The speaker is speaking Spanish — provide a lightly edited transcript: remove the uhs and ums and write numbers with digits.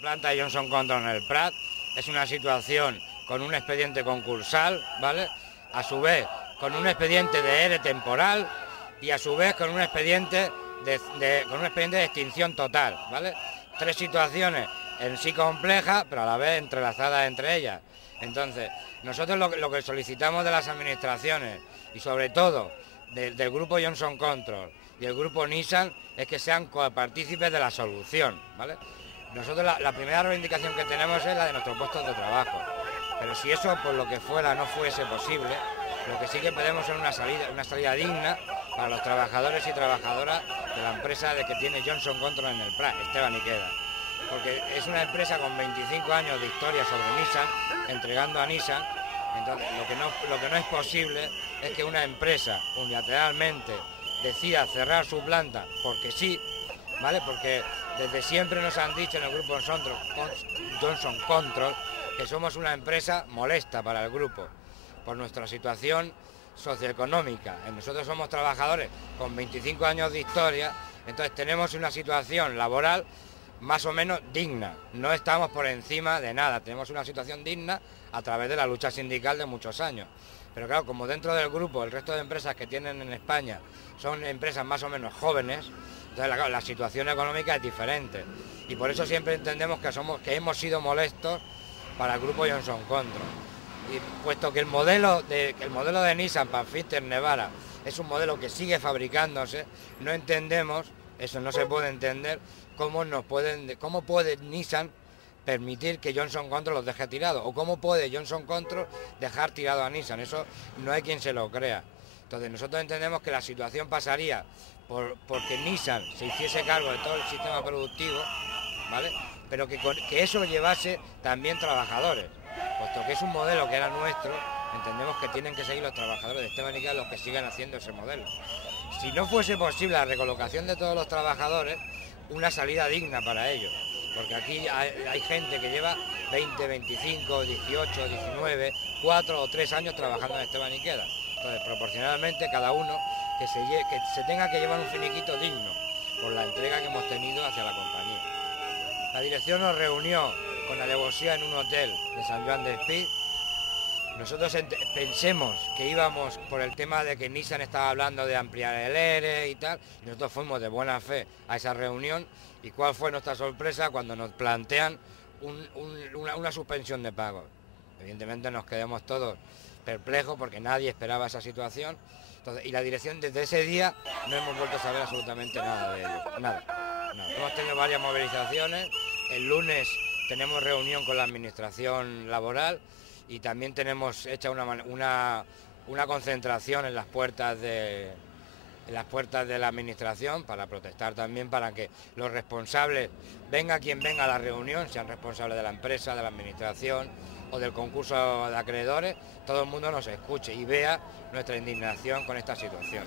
planta de Johnson Controls en el Prat es una situación con un expediente concursal, ¿vale? A su vez con un expediente de ERE temporal y a su vez con un expediente de extinción total, ¿vale? Tres situaciones en sí complejas, pero a la vez entrelazadas entre ellas. Entonces, nosotros lo que solicitamos de las administraciones y sobre todo del grupo Johnson Controls y el grupo Nissan es que sean copartícipes de la solución, ¿vale? Nosotros la primera reivindicación que tenemos es la de nuestros puestos de trabajo, pero si eso por lo que fuera no fuese posible, lo que sí que pedimos es una salida digna para los trabajadores y trabajadoras de la empresa que tiene Johnson Controls en el Prat, Esteban y Queda. Porque es una empresa con 25 años de historia sobre Nissan, entregando a Nissan. Entonces, lo que no es posible es que una empresa unilateralmente decida cerrar su planta porque sí, ¿vale? Porque desde siempre nos han dicho en el grupo Johnson Controls que somos una empresa molesta para el grupo por nuestra situación socioeconómica. Nosotros somos trabajadores con 25 años de historia, entonces tenemos una situación laboral más o menos digna, no estamos por encima de nada, tenemos una situación digna a través de la lucha sindical de muchos años. Pero claro, como dentro del grupo el resto de empresas que tienen en España son empresas más o menos jóvenes, entonces la situación económica es diferente. Y por eso siempre entendemos que hemos sido molestos para el grupo Johnson Controls. Y puesto que el modelo de Nissan Pathfinder Nevada es un modelo que sigue fabricándose, no entendemos, eso no se puede entender, cómo puede Nissan permitir que Johnson Controls los deje tirados, o cómo puede Johnson Controls dejar tirado a Nissan. Eso no hay quien se lo crea. Entonces nosotros entendemos que la situación pasaría porque Nissan se hiciese cargo de todo el sistema productivo, ¿vale? Pero que eso llevase también trabajadores, puesto que es un modelo que era nuestro, entendemos que tienen que seguir los trabajadores de Esteban y Queda los que sigan haciendo ese modelo. Si no fuese posible la recolocación de todos los trabajadores, una salida digna para ellos, porque aquí hay gente que lleva 20, 25, 18, 19, 4 o 3 años trabajando en Esteban y Queda. Entonces, proporcionalmente, cada uno que se tenga que llevar un finiquito digno por la entrega que hemos tenido hacia la compañía. La dirección nos reunió con alevosía en un hotel de San Joan de Espí. Nosotros pensemos que íbamos por el tema de que Nissan estaba hablando de ampliar el ERE y tal, y nosotros fuimos de buena fe a esa reunión. ¿Y cuál fue nuestra sorpresa cuando nos plantean una suspensión de pagos? Evidentemente nos quedamos todos perplejos porque nadie esperaba esa situación. Entonces, y la dirección desde ese día no hemos vuelto a saber absolutamente nada de ellos, nada. Hemos tenido varias movilizaciones, el lunes tenemos reunión con la administración laboral y también tenemos hecha una concentración en las puertas de la administración para protestar también, para que los responsables, venga quien venga a la reunión, sean responsables de la empresa, de la administración o del concurso de acreedores, todo el mundo nos escuche y vea nuestra indignación con esta situación.